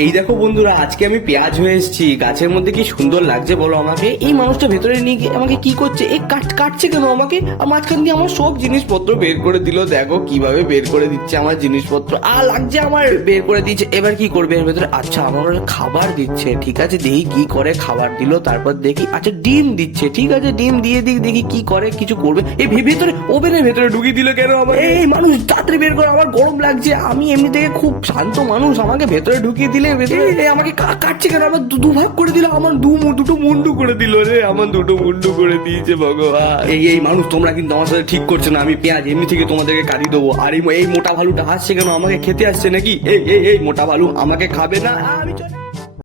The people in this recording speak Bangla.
এই দেখো বন্ধুরা, আজকে আমি পেঁয়াজ হয়ে এসেছি। গাছের মধ্যে কি সুন্দর লাগছে বলো আমাকে। এই মানুষটা ভেতরে নিয়ে গিয়ে আমাকে কি করছে, এই কাটছে কেন আমাকে? আর মাঝখান দিয়ে আমার সব জিনিসপত্র বের করে দিল। দেখো কিভাবে বের করে দিচ্ছে আমার জিনিসপত্র। লাগছে আমার, বের করে দিচ্ছে। এবার কি করবে এর ভেতরে? আচ্ছা, আমার খাবার দিচ্ছে। ঠিক আছে, দেখি কি করে। খাবার দিল, তারপর দেখি আচ্ছা ডিম দিচ্ছে। ঠিক আছে, ডিম দিয়ে দেখি কি করে, কিছু করবে। এই ভেতরে ওভেনের ভেতরে ঢুকিয়ে দিল কেন আমার? এই মানুষ তাড়াতাড়ি বের করে, আমার গরম লাগছে। আমি এমনি থেকে খুব শান্ত মানুষ, আমাকে ভেতরে ঢুকিয়ে দিলে ভেতরে আমাকে কাটছে কেন? আমার দুভাগ করে দিল, আমার দুটো মুন্ডু করে দিল রে, আমার দুটো মুন্ডু করে দিয়েছে ভগবান। এই মানুষ, তোমরা কিন্তু আমার সাথে ঠিক করছো না। আমি পেঁয়াজ এমনি থেকে তোমাদেরকে কাটিয়ে দেবো। আর এই মোটা ভালুটা হাসছে কেন? আমাকে খেতে আসছে নাকি? এই মোটা ভালু আমাকে খাবে না। আমি চলে